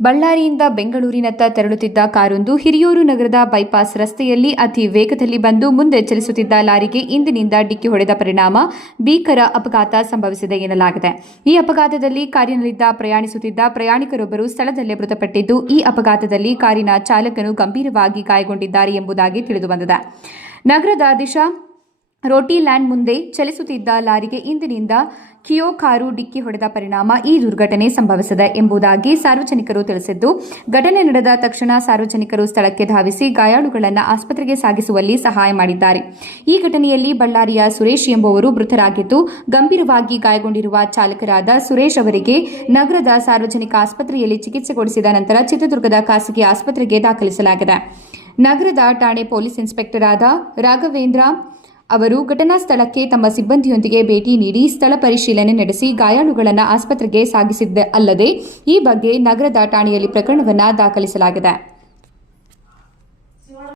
ಬಳ್ಳಾರಿಯಿಂದ ಬೆಂಗಳೂರಿನತ್ತ ತೆರಳುತ್ತಿದ್ದ ಕಾರೊಂದು ಹಿರಿಯೂರು ನಗರದ ಬೈಪಾಸ್ ರಸ್ತೆಯಲ್ಲಿ ಅತಿ ವೇಗದಲ್ಲಿ ಬಂದು ಮುಂದೆ ಚಲಿಸುತ್ತಿದ್ದ ಲಾರಿಗೆ ಇಂದಿನಿಂದ ಡಿಕ್ಕಿ ಹೊಡೆದ ಪರಿಣಾಮ ಭೀಕರ ಅಪಘಾತ ಸಂಭವಿಸಿದೆ ಎನ್ನಲಾಗಿದೆ. ಈ ಅಪಘಾತದಲ್ಲಿ ಕಾರಿನಲ್ಲಿದ್ದ ಪ್ರಯಾಣಿಸುತ್ತಿದ್ದ ಪ್ರಯಾಣಿಕರೊಬ್ಬರು ಸ್ಥಳದಲ್ಲೇ ಮೃತಪಟ್ಟಿದ್ದು, ಈ ಅಪಘಾತದಲ್ಲಿ ಕಾರಿನ ಚಾಲಕನು ಗಂಭೀರವಾಗಿ ಗಾಯಗೊಂಡಿದ್ದಾರೆ ಎಂಬುದಾಗಿ ತಿಳಿದುಬಂದಿದೆ ನಗರದ ದಿಶಾ ರೋಟಿ ಲ್ಯಾಂಡ್ ಮುಂದೆ ಚಲಿಸುತ್ತಿದ್ದ ಲಾರಿಗೆ ಇಂದಿನಿಂದ ಕಿಯೋ ಕಾರು ಡಿಕ್ಕಿ ಹೊಡೆದ ಪರಿಣಾಮ ಈ ದುರ್ಘಟನೆ ಸಂಭವಿಸಿದೆ ಎಂಬುದಾಗಿ ಸಾರ್ವಜನಿಕರು ತಿಳಿಸಿದ್ದು, ಘಟನೆ ನಡೆದ ತಕ್ಷಣ ಸಾರ್ವಜನಿಕರು ಸ್ಥಳಕ್ಕೆ ಧಾವಿಸಿ ಗಾಯಾಳುಗಳನ್ನು ಆಸ್ಪತ್ರೆಗೆ ಸಾಗಿಸುವಲ್ಲಿ ಸಹಾಯ ಮಾಡಿದ್ದಾರೆ. ಈ ಘಟನೆಯಲ್ಲಿ ಬಳ್ಳಾರಿಯ ಸುರೇಶ್ ಎಂಬುವರು ಮೃತರಾಗಿದ್ದು, ಗಂಭೀರವಾಗಿ ಗಾಯಗೊಂಡಿರುವ ಚಾಲಕರಾದ ಸುರೇಶ್ ಅವರಿಗೆ ನಗರದ ಸಾರ್ವಜನಿಕ ಆಸ್ಪತ್ರೆಯಲ್ಲಿ ಚಿಕಿತ್ಸೆ ಕೊಡಿಸಿದ ನಂತರ ಚಿತ್ರದುರ್ಗದ ಖಾಸಗಿ ಆಸ್ಪತ್ರೆಗೆ ದಾಖಲಿಸಲಾಗಿದೆ. ನಗರದ ಠಾಣೆ ಪೊಲೀಸ್ ಇನ್ಸ್ಪೆಕ್ಟರ್ ಆದ ರಾಘವೇಂದ್ರ ಅವರು ಘಟನಾ ಸ್ಥಳಕ್ಕೆ ತಮ್ಮ ಸಿಬ್ಬಂದಿಯೊಂದಿಗೆ ಭೇಟಿ ನೀಡಿ ಸ್ಥಳ ಪರಿಶೀಲನೆ ನಡೆಸಿ ಗಾಯಾಳುಗಳನ್ನು ಆಸ್ಪತ್ರೆಗೆ ಸಾಗಿಸಿದ್ದ ಅಲ್ಲದೆ ಈ ಬಗ್ಗೆ ನಗರದ ಠಾಣೆಯಲ್ಲಿ ಪ್ರಕರಣವನ್ನು ದಾಖಲಿಸಲಾಗಿದೆ.